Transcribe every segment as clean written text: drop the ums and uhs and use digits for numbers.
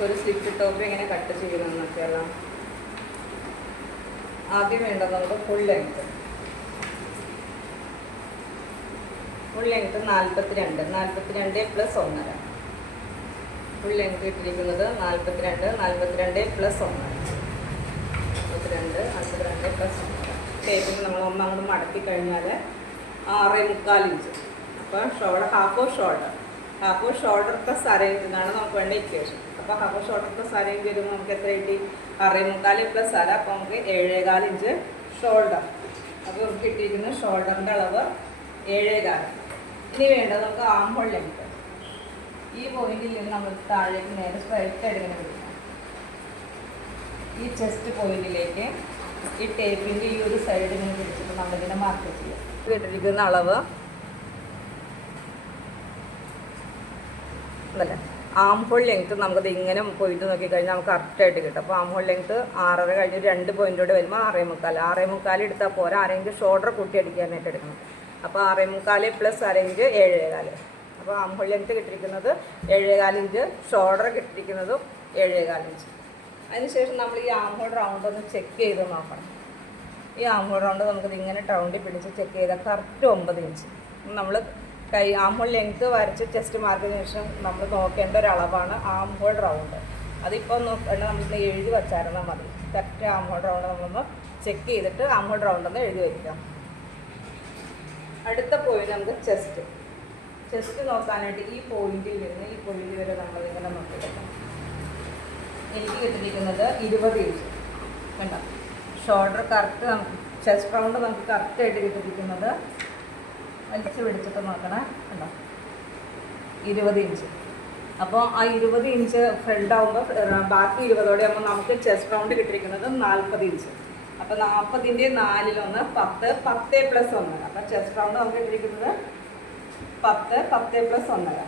നമുക്കൊരു slit top എങ്ങനെ cut ചെയ്യുന്നതെന്നൊക്കെയല്ല. ആദ്യം വേണ്ടത് നമുക്ക് full length 42 plus 1.5. Full length ഇട്ടിരിക്കുന്നത് 42 പ്ലസ് 1.5. 42 പ്ലസ് 1.5. ടേപ്പിന് നമ്മൾ ഒന്നങ്ങോട്ട് മടക്കി കഴിഞ്ഞാൽ 6.25 ഇഞ്ച്. അപ്പോൾ ഹാഫ് ഷോൾഡർ പ്ലസ് അരയിഞ്ച് എന്നാണ് നമുക്ക് വേണ്ട ഇക്വേഷൻ. അപ്പോൾ ഹാഫ് ഷോൾഡർ പ്ലസ് അരയിഞ്ച് വരുമ്പോൾ നമുക്ക് എത്ര കിട്ടി? 6.25 പ്ലസ് അര. അപ്പോൾ നമുക്ക് 7.25 ഇഞ്ച് ഷോൾഡർ. അപ്പോൾ നമുക്ക് കിട്ടിയിരിക്കുന്ന ഷോൾഡറിൻ്റെ അളവ് 7.25. ഇനി വേണ്ടത് നമുക്ക് ആം ഹോൾ ലെങ്ത്. ഈ പോയിന്റിൽ നിന്ന് നമ്മൾ താഴേക്ക് നേരെ സ്ട്രൈറ്റ് ആയിട്ട് ഇങ്ങനെ പിടിക്കണം. ഈ ചെസ്റ്റ് പോയിന്റിലേക്ക് ഈ ടേപ്പിൻ്റെ ഈ ഒരു സൈഡ് ഇങ്ങനെ പിടിച്ചിട്ട് നമ്മളിങ്ങനെ മാർക്ക് ചെയ്യാം. കേട്ടിരിക്കുന്ന അളവ് അല്ലേ? ആം ഹോൾ ലെങ്ത്ത് നമുക്കത് ഇങ്ങനെ പോയിട്ട് നോക്കിക്കഴിഞ്ഞാൽ നമുക്ക് കറക്റ്റായിട്ട് കിട്ടും. അപ്പോൾ ആം ഹോൾ ലെങ്ത്ത് 6.5 കഴിഞ്ഞ് 2 പോയിൻറ്റോടെ വരുമ്പോൾ 6.25 എടുത്താൽ പോരാ. അരയിഞ്ച് ഷോൾഡർ കൂട്ടി അടിക്കാനായിട്ട് എടുക്കണം. അപ്പോൾ 6.25 പ്ലസ് അരയിഞ്ച് 7.25. അപ്പോൾ ആം ഹോൾ ലെങ്ത്ത് കിട്ടിയിരിക്കുന്നത് 7.25 ഇഞ്ച്, ഷോൾഡർ കിട്ടിയിരിക്കുന്നതും 7.25 ഇഞ്ച്. അതിനുശേഷം നമ്മൾ ഈ ആം ഹോൾ റൗണ്ട് ഒന്ന് ചെക്ക് ചെയ്ത് നോക്കണം. ഈ ആം ഹോൾ റൗണ്ട് നമുക്കത് ഇങ്ങനെ റൗണ്ടിൽ പിടിച്ച് ചെക്ക് ചെയ്താൽ കറക്റ്റ് 9 ഇഞ്ച്. നമ്മൾ ആം ഹോൾ ലെങ്ത്ത് വരച്ച് ചെസ്റ്റ് മാർക്കിന് ശേഷം നമ്മൾ നോക്കേണ്ട ഒരു അളവാണ് ആം ഹോൾ റൗണ്ട്. അതിപ്പോൾ നോക്കേണ്ട നമ്മൾ എഴുതി വച്ചായിരുന്നാൽ മതി. കറക്റ്റ് ആം ഹോൾ റൗണ്ട് നമ്മളൊന്ന് ചെക്ക് ചെയ്തിട്ട് ആം ഹോൾ റൗണ്ട് ഒന്ന് എഴുതി വയ്ക്കാം. അടുത്ത പോയിന്റ് നമുക്ക് ചെസ്റ്റ് നോക്കാനായിട്ട് ഈ പോയിന്റിൽ നിന്ന് ഈ പോയിന്റ് വരെ നമ്മളിങ്ങനെ നോക്കിയെടുക്കാം. എനിക്ക് കിട്ടിയിരിക്കുന്നത് 20 ഇഞ്ച് കണ്ടോ. ഷോൾഡർ കറക്റ്റ് നമുക്ക് ചെസ്റ്റ് റൗണ്ട് നമുക്ക് കറക്റ്റായിട്ട് കിട്ടിയിരിക്കുന്നത് വലിച്ച് പിടിച്ചിട്ട് നോക്കണേ കണ്ടോ 20 ഇഞ്ച്. അപ്പോൾ ആ 20 ഇഞ്ച് ഫ്രണ്ട് ആകുമ്പോൾ ബാക്കി 20ഓടെ ആകുമ്പോൾ നമുക്ക് ചെസ്റ്റ് റൗണ്ട് കിട്ടിയിരിക്കുന്നത് 40 ഇഞ്ച്. അപ്പോൾ 40ൻ്റെ 4/1 10 പ്ലസ് 1. അപ്പോൾ ചെസ്റ്റ് റൗണ്ട് നമുക്ക് കിട്ടിയിരിക്കുന്നത് 10 പ്ലസ് 1.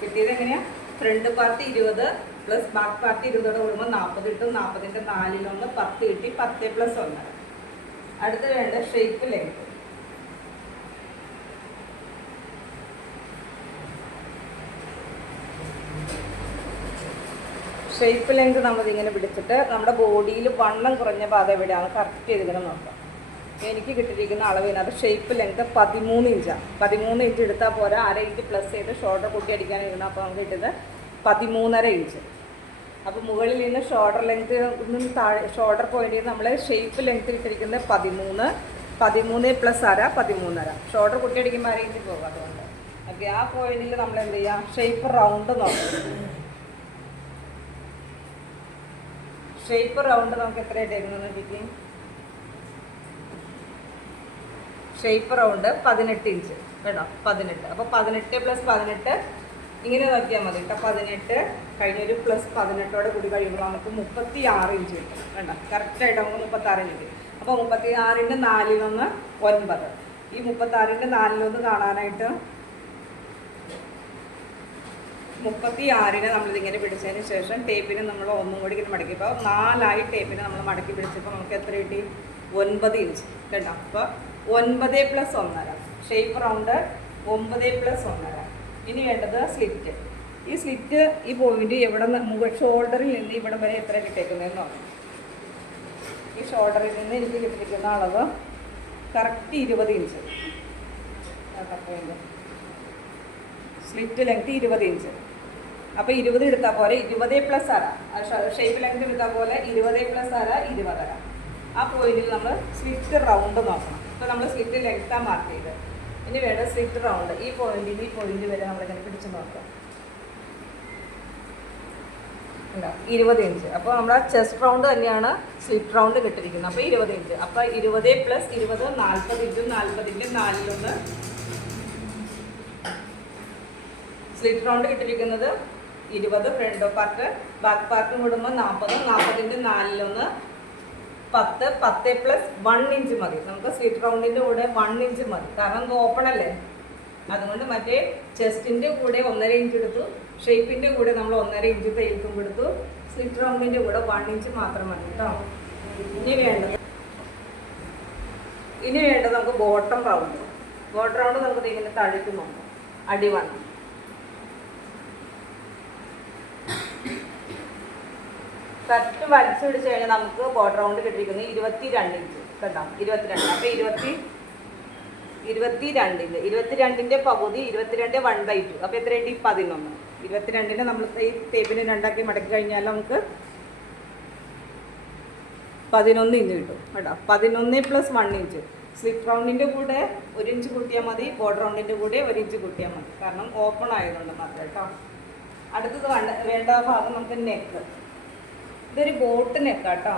കിട്ടിയത് എങ്ങനെയാണ്? Front part 20 plus back part 20ഓടെ കൂടുമ്പോൾ 40 കിട്ടും. 40ൻ്റെ 4/1 10 കിട്ടി. 10 പ്ലസ് 1. അടുത്ത് വേണ്ട ഷേപ്പ് ലെങ്ത്. ഷേപ്പ് ലെങ്ത് നമ്മളിങ്ങനെ പിടിച്ചിട്ട് നമ്മുടെ ബോഡിയിൽ വണ്ണം കുറഞ്ഞ ഭാഗം എവിടെയാണ് കറക്റ്റ് ചെയ്തിങ്ങനെ നോക്കാം. എനിക്ക് കിട്ടിയിരിക്കുന്ന അളവിനകത്ത് ഷേപ്പ് ലെങ്ത് 13 ഇഞ്ചാണ്. 13 ഇഞ്ച് എടുത്താൽ പോരാ. 1/2 ഇഞ്ച് പ്ലസ് ചെയ്ത് ഷോൾഡർ കൂട്ടി അടിക്കാനിരുന്നു. അപ്പോൾ നമുക്ക് കിട്ടിയത് 13.5 ഇഞ്ച്. അപ്പോൾ മുകളിൽ നിന്ന് ഷോൾഡർ ലെങ്ത് നിന്ന് താഴെ ഷോൾഡർ പോയിന്റിൽ നിന്ന് നമ്മൾ ഷേപ്പ് ലെങ്ത് കിട്ടിയിരിക്കുന്നത് 13 പ്ലസ് അര 13.5. ഷോൾഡർ കൂട്ടി അടിക്കുമ്പോൾ 1/2 ഇഞ്ച് പോകും. അതുകൊണ്ട് ഓക്കെ ആ പോയിന്റിൽ നമ്മൾ എന്ത് ചെയ്യുക? ഷേപ്പ് റൗണ്ട് നോക്കാം. ഷേപ്പ് റൗണ്ട് നമുക്ക് എത്രയായിട്ടായിരുന്നു നോക്കിക്കും? ഷേപ്പ് റൗണ്ട് 18 ഇഞ്ച് കേട്ടോ. 18. അപ്പോൾ 18 പ്ലസ് 18 ഇങ്ങനെ നോക്കിയാൽ മതി കേട്ടോ. 18 കഴിഞ്ഞൊരു പ്ലസ് 18ഓടെ കൂടി കഴിയുമ്പോൾ നമുക്ക് 36 ഇഞ്ച് കിട്ടും കേട്ടോ. കറക്റ്റായിട്ട് നമുക്ക് 36 ഇഞ്ച് കിട്ടും. അപ്പോൾ 36ൻ്റെ 4/1 9. ഈ 36ൻ്റെ 4/1 കാണാനായിട്ട് 36നെ നമ്മളിതിങ്ങനെ പിടിച്ചതിന് ശേഷം ടേപ്പിന് നമ്മൾ ഒന്നും കൂടി ഇങ്ങനെ മടക്കി. ഇപ്പോൾ 4 ടേപ്പിനെ നമ്മൾ മടക്കി പിടിച്ചപ്പോൾ നമുക്ക് എത്ര കിട്ടി? 9 ഇഞ്ച് കേട്ടോ. അപ്പോൾ 9 പ്ലസ് 1.5. Shape round 9 plus 1.5. ഇനി വേണ്ടത് സ്ലിറ്റ്. ഈ സ്ലിറ്റ് ഈ പോയിന്റ് എവിടെ നിന്ന് ഷോൾഡറിൽ നിന്ന് ഇവിടെ വരെ എത്ര കിട്ടിയേക്കുന്നതെന്ന് നോക്കാം. ഈ ഷോൾഡറിൽ നിന്ന് എനിക്ക് കിട്ടിയിരിക്കുന്ന അളവ് correct 20 inch. Slit length 20 inch. അപ്പോൾ 20 എടുത്താൽ പോലെ 20 പ്ലസ് അര. ഷേപ്പ് ലെങ്ത് എടുത്താൽ പോലെ 20 പ്ലസ് അര 20.5. ആ പോയിന്റിൽ നമ്മൾ സ്ലിറ്റ് റൗണ്ട് നോക്കണം. ഇപ്പോൾ നമ്മൾ സ്ലിറ്റ് ലെങ്ത്താണ് മാർക്ക് ചെയ്ത്. ഇനി വേണ്ട സ്ലിറ്റ് റൗണ്ട്. ഈ പോയിന്റിൽ ഈ പോയിന്റ് വരെ നമ്മളിങ്ങനെ പിടിച്ച് നോക്കാം. ഉണ്ടോ 20 ഇഞ്ച്. അപ്പോൾ നമ്മുടെ ചെസ്റ്റ് റൗണ്ട് തന്നെയാണ് സ്ലിറ്റ് റൗണ്ട് കിട്ടിയിരിക്കുന്നത്. അപ്പോൾ 20 ഇഞ്ച്. അപ്പോൾ 20 പ്ലസ് 20 40 ഇഞ്ചും 40ൻ്റെ 4/1 സ്ലിറ്റ് റൗണ്ട് കിട്ടിയിരിക്കുന്നത് 20. ഫ്രണ്ട് പാർട്ട് ബാക്ക് പാർട്ടും കൂടുമ്പോൾ 40. 40ൻ്റെ 4/1 10 പ്ലസ് 1 ഇഞ്ച് മതി. നമുക്ക് സ്ലിറ്റ് റൗണ്ടിൻ്റെ കൂടെ 1 ഇഞ്ച് മതി. കാരണം ഇത് ഓപ്പൺ അല്ലേ. അതുകൊണ്ട് മറ്റേ ചെസ്റ്റിൻ്റെ കൂടെ 1.5 ഇഞ്ച് എടുത്തു. ഷേപ്പിൻ്റെ കൂടെ നമ്മൾ 1.5 ഇഞ്ച് തയ്യൽക്കും കൊടുത്തു. സ്ലിറ്റ് റൗണ്ടിൻ്റെ കൂടെ 1 ഇഞ്ച് മാത്രം മതി കേട്ടോ. ഇനി വേണ്ടത് നമുക്ക് ബോട്ടം റൗണ്ട്. ബോട്ടം റൗണ്ട് നമുക്ക് ഇങ്ങനെ താഴേക്ക് നോക്കാം. അടിവണ്ണം കറക്റ്റ് വലിച്ചു പിടിച്ച് കഴിഞ്ഞാൽ നമുക്ക് ബോർഡർ റൗണ്ട് കിട്ടിയിരിക്കുന്നത് 22 ഇഞ്ച് കേട്ടോ. 22. അപ്പോൾ 22ൻ്റെ പകുതി 22 1/2. അപ്പോൾ എത്രയായിട്ട് 11. 22നെ നമ്മൾ ഈ ടേപ്പിന് 2ആക്കി മടക്കി കഴിഞ്ഞാൽ നമുക്ക് 11 ഇഞ്ച് കിട്ടും കേട്ടോ. 11 + 1 ഇഞ്ച്. സ്ലിപ്പ് റൗണ്ടിൻ്റെ കൂടെ 1 ഇഞ്ച് കൂട്ടിയാൽ മതി, ബോർഡർ റൗണ്ടിൻ്റെ കൂടെ 1 ഇഞ്ച് കൂട്ടിയാൽ മതി. കാരണം ഓപ്പൺ ആയതുകൊണ്ട് മാത്രം കേട്ടോ. അടുത്തത് വേണ്ട ഭാഗം നമുക്ക് നെക്ക്. ഇതൊരു ബോട്ട് നെക്കാട്ടോ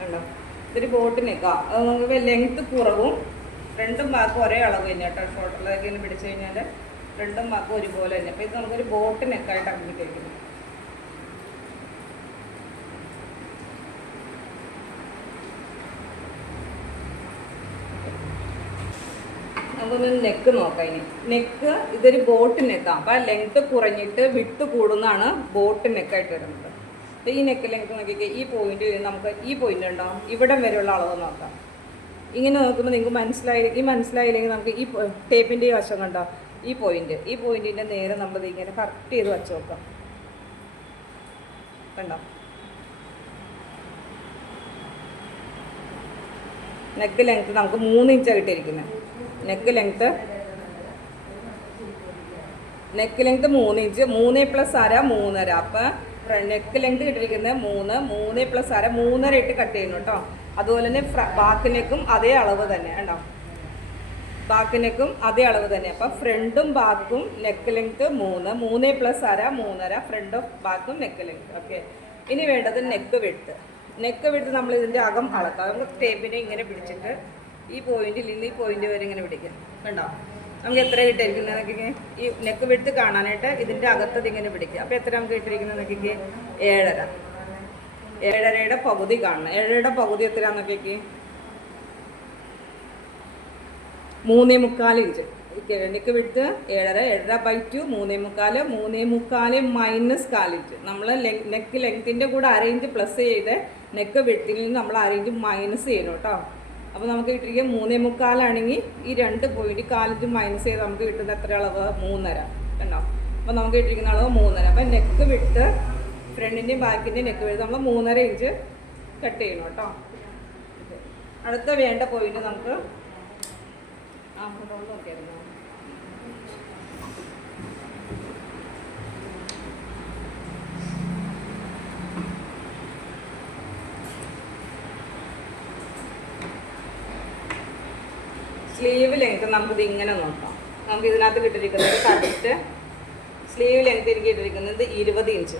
കണ്ടോ. ഇതൊരു ബോട്ട് നെക്കാ. അത് നമുക്ക് ലെങ്ത്ത് കുറവും ഫ്രണ്ടും ബാക്കും ഒരേ അളവ് തന്നെ കേട്ടോ. ഷോൾഡറിലേക്ക് ഇങ്ങനെ പിടിച്ചു കഴിഞ്ഞാൽ ഫ്രണ്ടും ബാക്കും ഒരുപോലെ തന്നെ. അപ്പോൾ ഇത് നമുക്കൊരു ബോട്ട് നെക്കായിട്ട് ആക്കി കഴിക്കുന്നു. നമുക്കൊന്ന് നെക്ക് നോക്കാം. ഇനി നെക്ക് ഇതൊരു ബോട്ട് നെക്കാണ്. അപ്പോൾ ആ ലെങ്ത്ത് കുറഞ്ഞിട്ട് വിട്ട് കൂടുന്നതാണ് ബോട്ട് നെക്കായിട്ട് വരുന്നത്. അപ്പോൾ ഈ നെക്ക് ലെങ്ത്ത് നോക്കിയൊക്കെ ഈ പോയിന്റ് നമുക്ക് ഈ പോയിന്റ് ഉണ്ടാവും ഇവിടം വരെയുള്ള അളവ് നോക്കാം. ഇങ്ങനെ നോക്കുമ്പോൾ നിങ്ങൾക്ക് മനസ്സിലായില്ലെങ്കിൽ നമുക്ക് ഈ ടേപ്പിൻ്റെ ഈ വശം കണ്ടോ, ഈ പോയിന്റിൻ്റെ നേരെ നമ്മൾ ഇങ്ങനെ കറക്റ്റ് ചെയ്ത് വച്ച് നോക്കാം. കണ്ടോ, നെക്ക് ലെങ്ത്ത് നമുക്ക് 3 ഇഞ്ചാണ് കിട്ടിയിരിക്കുന്നത്. Neck length 3 inch. 3 + 1/2 3.5. അപ്പം നെക്ക് ലെങ്ത്ത് കിട്ടിയിരിക്കുന്നത് 3 + 1/2 3.5 ഇട്ട് കട്ട് ചെയ്യുന്നു കേട്ടോ. അതുപോലെ തന്നെ ബാക്ക് നെക്കും അതേ അളവ് തന്നെ കേട്ടോ. ബാക്ക് നെക്കും അതേ അളവ് തന്നെ. അപ്പം ഫ്രണ്ടും ബാക്കും നെക്ക് ലെങ്ത്ത് 3 + 1/2 3.5 ഫ്രണ്ടും ബാക്കും നെക്ക് ലെങ്ത്ത്. ഓക്കെ. ഇനി വേണ്ടത് നെക്ക് വിട്ട് നമ്മൾ ഇതിൻ്റെ അകം അളക്കാം. നമുക്ക് ടേപ്പിനെ ഇങ്ങനെ പിടിച്ചിട്ട് ഈ പോയിന്റിൽ നിന്ന് ഈ പോയിന്റ് വരെ ഇങ്ങനെ പിടിക്കാം. കണ്ടോ, നമുക്ക് എത്ര കിട്ടിയിരിക്കുന്നത് നോക്കിക്കേ. ഈ നെക്ക് വിട്ട് കാണാനായിട്ട് ഇതിൻ്റെ അകത്തത് ഇങ്ങനെ പിടിക്കുക. അപ്പോൾ എത്ര നമുക്ക് കിട്ടിയിരിക്കുന്നത് നോക്കിക്കേ, 7.5. 7.5യുടെ പകുതി കാണണം. 7.5യുടെ പകുതി എത്രയാണെന്ന് നോക്കിക്കേ, 3.25 ഇഞ്ച്. നെക്ക് വിട്ട് 7.5 7.5/2 3.25 3.25 - 1/4 ഇഞ്ച്. നമ്മൾ നെക്ക് ലെങ്ത്തിൻ്റെ കൂടെ 1/2 ഇഞ്ച് പ്ലസ് ചെയ്ത് നെക്ക് വിട്ടിൽ നിന്ന് നമ്മൾ 1/2 ഇഞ്ച് മൈനസ് ചെയ്യണം കേട്ടോ. അപ്പോൾ നമുക്ക് കിട്ടിയിരിക്കുക 3.25 ആണെങ്കിൽ ഈ 2 പോയിന്റ് 1/4 ഇഞ്ച് മൈനസ് ചെയ്ത് നമുക്ക് കിട്ടുന്ന എത്ര അളവ് 3.5 കണ്ടോ. അപ്പോൾ നമുക്ക് കിട്ടിയിരിക്കുന്ന അളവ് 3.5. അപ്പോൾ നെക്ക് വിട്ട് ഫ്രണ്ടിൻ്റെയും ബാക്കിൻ്റെയും നെക്ക് വിട്ട് നമ്മൾ 3.5 ഇഞ്ച് കട്ട് ചെയ്യണം കേട്ടോ. അടുത്ത വേണ്ട പോയിന്റ് നമുക്ക് നോക്കിയായിരുന്നു. സ്ലീവ് ലെങ്ത്ത് നമുക്കിത് ഇങ്ങനെ നോക്കാം. നമുക്ക് ഇതിനകത്ത് കിട്ടിയിരിക്കുന്നത് കറക്റ്റ് സ്ലീവ് ലെങ്ത്ത് എനിക്ക് കിട്ടിയിരിക്കുന്നത് 20 ഇഞ്ച്.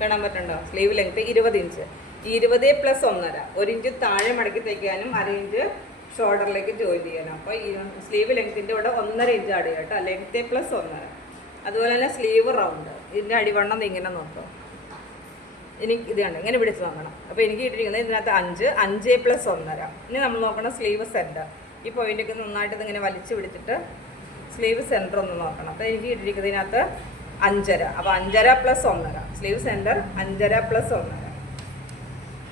കാണാൻ പറ്റുന്നുണ്ടോ? Sleeve length 20 inch. 20 + 1.5 1 ഇഞ്ച് താഴെ മടക്കി തയ്ക്കാനും 1/2 ഇഞ്ച് ഷോൾഡറിലേക്ക് ജോയിൻ ചെയ്യാനും. അപ്പോൾ ഈ സ്ലീവ് ലെങ്ത്തിൻ്റെ ഇവിടെ 1.5 ഇഞ്ച് ആഡ് ചെയ്യാം കേട്ടോ. ലെങ്ത്ത് + 1.5. അതുപോലെ തന്നെ സ്ലീവ് റൗണ്ട് ഇതിൻ്റെ അടിവണ്ണം ഇങ്ങനെ നോക്കാം. എനിക്ക് ഇതാണ് ഇങ്ങനെ പിടിച്ച് നോക്കണം. അപ്പോൾ എനിക്ക് കിട്ടിയിരിക്കുന്നത് ഇതിനകത്ത് 5 + 1.5. ഇനി നമ്മൾ നോക്കണം സ്ലീവ് സെൻറ്റർ. ഈ പോയിൻ്റൊക്കെ നന്നായിട്ട് ഇതിങ്ങനെ വലിച്ചു പിടിച്ചിട്ട് സ്ലീവ് സെൻറ്റർ ഒന്ന് നോക്കണം. അപ്പോൾ എനിക്ക് കിട്ടിയിരിക്കുന്നത് ഇതിനകത്ത് 5.5. അപ്പോൾ 5.5 + 1.5 സ്ലീവ് സെൻറ്റർ 5.5 + 1.5.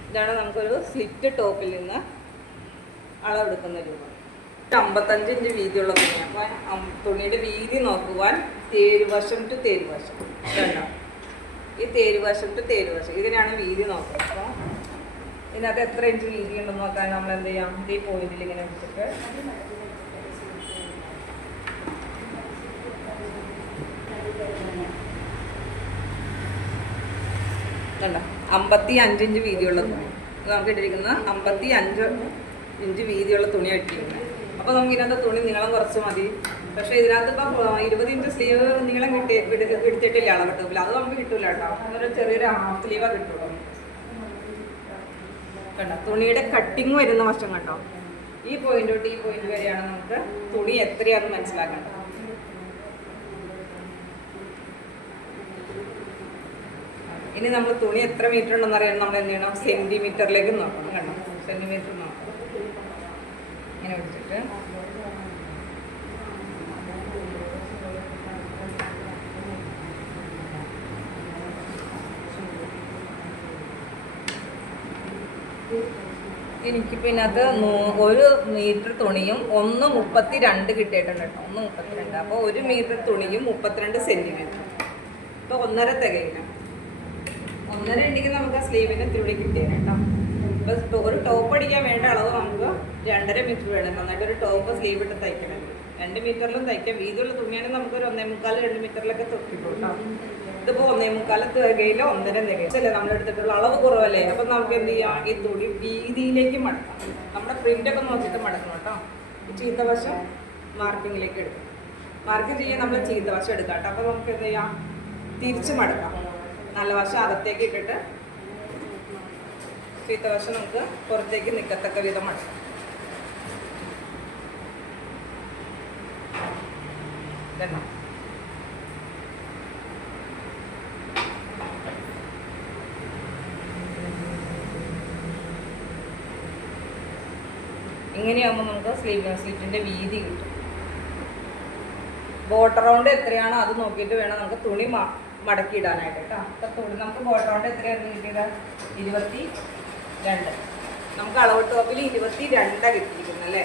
ഇതാണ് നമുക്കൊരു സ്ലിറ്റ് ടോപ്പിൽ നിന്ന് അളവെടുക്കുന്ന രൂപം. 55 ഇഞ്ച് വീതിയുള്ള തുണിയാണ്. അപ്പോൾ തുണിയുടെ വീതി നോക്കുവാൻ തേരുവശം ടു തേരുവശം കണ്ടോ. ഈ തേരുവശം ടു തേരുവശം ഇതിനാണ് വീതി നോക്കുന്നത്. അപ്പോൾ ഇതിനകത്ത് എത്ര ഇഞ്ച് വീതി ഉണ്ടെന്ന് നോക്കാൻ നമ്മൾ എന്ത് ചെയ്യാം, ഈ പോയിന്റിൽ ഇങ്ങനെ വെച്ചിട്ട് കണ്ടോ 55 ഇഞ്ച് വീതിയുള്ള തുണി നമുക്ക് ഇട്ടിരിക്കുന്നത് 55 ഇഞ്ച് വീതിയുള്ള തുണി ഇട്ടിരിക്കുന്നത്. അപ്പോൾ നമുക്ക് ഇതിനകത്ത് തുണി നീളം കുറച്ച് മതി. പക്ഷേ ഇതിനകത്ത് ഇപ്പം 20 ഇഞ്ച് സ്ലീവ് നീളം എടുത്തിട്ടില്ല അളവ് കിട്ടില്ല. അത് നമുക്ക് കിട്ടില്ല കേട്ടോ. ഒരു ചെറിയൊരു ഹാഫ് സ്ലീവാണ് കിട്ടുള്ളൂ. കണ്ടോ തുണിയുടെ കട്ടിങ് വരുന്ന വശം കണ്ടോ. ഈ പോയിന്റ് തൊട്ട് ഈ പോയിന്റ് വരെയാണ് നമുക്ക് തുണി എത്രയാണെന്ന് മനസ്സിലാക്കേണ്ടത്. ഇനി നമ്മൾ തുണി എത്ര മീറ്റർ ഉണ്ടെന്ന് അറിയാൻ നമ്മൾ എന്ത് ചെയ്യണം, സെന്റിമീറ്ററിലേക്ക് നോക്കണം. കണ്ടോ സെന്റിമീറ്റർ നോക്കണം. ഇങ്ങനെ വെച്ചിട്ട് എനിക്ക് പിന്നെ അത് 1 മീറ്റർ തുണിയും 1.32 കിട്ടിയിട്ടുണ്ട് കേട്ടോ. 1.32. അപ്പോൾ 1 മീറ്റർ തുണിയും 32 സെൻറ്റിമീറ്റർ. ഇപ്പോൾ 1.5 തികയില്ല. 1.5 ഉണ്ടെങ്കിൽ നമുക്ക് ആ സ്ലീവിന് തിരുവടി കിട്ടിയാണ് കേട്ടോ. അപ്പോൾ ഒരു ടോപ്പ് അടിക്കാൻ വേണ്ട അളവ് നമുക്ക് 2.5 മീറ്റർ വേണം. നന്നായിട്ട് ഒരു ടോപ്പ് സ്ലീവ് ഇട്ട് തയ്ക്കണം. 2 മീറ്ററിലും തയ്ക്കാം. വീതിയുള്ള തുണിയാണെങ്കിൽ നമുക്കൊരു 1.25 2 മീറ്ററിലൊക്കെ തൊട്ടിട്ടു കേട്ടോ. ഇതിപ്പോൾ 1.25 തികയില്ല, 1.5 തികയില്ല. നമ്മൾ എടുത്തിട്ടുള്ള അളവ് കുറവല്ലേ. അപ്പം നമുക്ക് എന്ത് ചെയ്യാം, ഈ തുണി വീതിയിലേക്ക് മടക്കാം. നമ്മുടെ പ്രിൻ്റൊക്കെ നോക്കിയിട്ട് മടക്കണം കേട്ടോ. ചീത്ത വശം മാർക്കിങ്ങിലേക്ക് എടുക്കും. മാർക്ക് ചെയ്യാൻ നമ്മൾ ചീത്ത വശം എടുക്കാം കേട്ടോ. അപ്പോൾ നമുക്ക് എന്ത് ചെയ്യാം, തിരിച്ച് മടക്കാം. നല്ല വശം അകത്തേക്ക് ഇട്ടിട്ട് ചീത്ത വശം നമുക്ക് പുറത്തേക്ക് നിൽക്കത്തക്ക വിധം മടക്കാം. ഇതെണ്ണ ഇങ്ങനെയാകുമ്പോൾ നമുക്ക് സ്ലീറ്റിൻ്റെ വീതി കിട്ടും. ബോട്ടർ റൗണ്ട് എത്രയാണോ അത് നോക്കിയിട്ട് വേണം നമുക്ക് തുണി മടക്കി ഇടാനായിട്ട് കേട്ടോ. അപ്പോൾ തുണി നമുക്ക് ബോട്ടർ റൗണ്ട് എത്രയായിരുന്നു കിട്ടിയത്? 22. നമുക്ക് അളവ് ടോപ്പിൽ 22 കിട്ടിയിരിക്കുന്നത് അല്ലേ.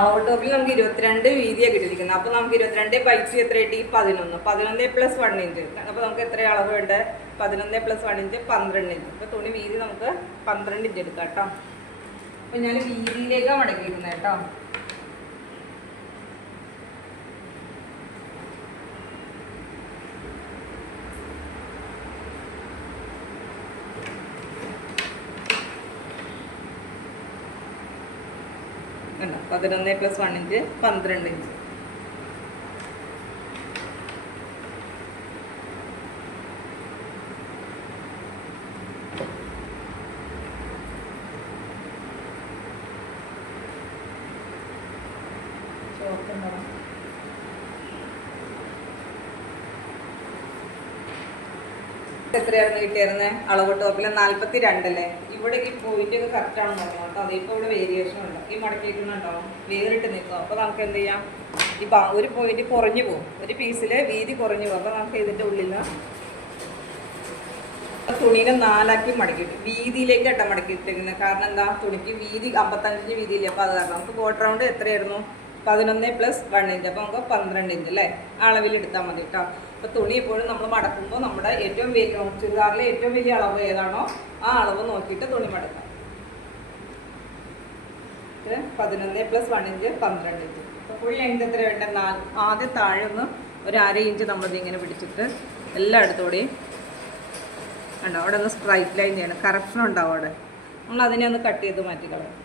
അളവ് ടോപ്പിൽ നമുക്ക് 22 വീതിയാണ് കിട്ടിയിരിക്കുന്നത്. അപ്പോൾ നമുക്ക് 22/2 എത്ര കിട്ടി? 11. 11 + 1 ഇഞ്ച്. അപ്പോൾ നമുക്ക് എത്ര അളവ് വേണ്ട? 11 + 1 ഇഞ്ച് 12 ഇഞ്ച്. അപ്പോൾ തുണി വീതി നമുക്ക് 12 ഇഞ്ച് എടുക്കാം കേട്ടോ. അപ്പോൾ ഞാൻ വീതിയിലേക്കാണ് മടക്കിയിരിക്കുന്നത് കേട്ടോ. കണ്ടോ, 11 + 1 ഇഞ്ച് 12 ഇഞ്ച്. എത്രയായിരുന്നു കിട്ടിയിരുന്നത്? അളവ് ടോപ്പിൽ 42 അല്ലേ. ഇവിടെ ഈ പോയിന്റ് ഒക്കെ കറക്റ്റ് ആണെന്ന് പറഞ്ഞു കേട്ടോ. അതിപ്പോൾ ഇവിടെ വേരിയേഷൻ ഉണ്ട്. ഈ മടക്കിയിട്ടുണ്ടാവും, വേറിട്ട് നിൽക്കും. അപ്പോൾ നമുക്ക് എന്ത് ചെയ്യാം, ഇപ്പം ഒരു പോയിന്റ് കുറഞ്ഞു പോകും, ഒരു പീസിൽ വീതി കുറഞ്ഞു പോകും. അപ്പോൾ നമുക്ക് ഇതിൻ്റെ ഉള്ളിൽ തുണീനെ 4 മടക്കിയിട്ട് വീതിയിലേക്ക് ഇട്ട മടക്കിയിട്ടിരിക്കുന്നത്. കാരണം എന്താ, തുണിക്ക് വീതി 55 വീതിയില്ല. അപ്പോൾ അത് കാരണം നമുക്ക് ബോട്ടർ റൗണ്ട് എത്രയായിരുന്നു? 11 + 1 ഇഞ്ച്. അപ്പോൾ നമുക്ക് 12 ഇഞ്ച് അല്ലേ അളവിലെടുത്താൽ മതി കേട്ടോ. അപ്പോൾ തുണി എപ്പോഴും നമ്മൾ മടക്കുമ്പോൾ നമ്മുടെ ഏറ്റവും വലിയ ചുരിദാറിലെ ഏറ്റവും വലിയ അളവ് ഏതാണോ ആ അളവ് നോക്കിയിട്ട് തുണി മടക്കാം. 11 + 1 ഇഞ്ച് 12 ഇഞ്ച്. അപ്പോൾ ഫുൾ ലെങ്ത് എത്ര വേണ്ട? 4. ആദ്യം താഴെ ഒന്ന് ഒരു 1/2 ഇഞ്ച് നമ്മളിതിങ്ങനെ പിടിച്ചിട്ട് എല്ലായിടത്തോടെയും കണ്ടോ, അവിടെ ഒന്ന് സ്ട്രൈറ്റ് ലൈൻ ചെയ്യണം. കറക്ഷൻ ഉണ്ടാവും അവിടെ. നമ്മൾ അതിനെ ഒന്ന് കട്ട് ചെയ്ത് മാറ്റിക്കളയാം.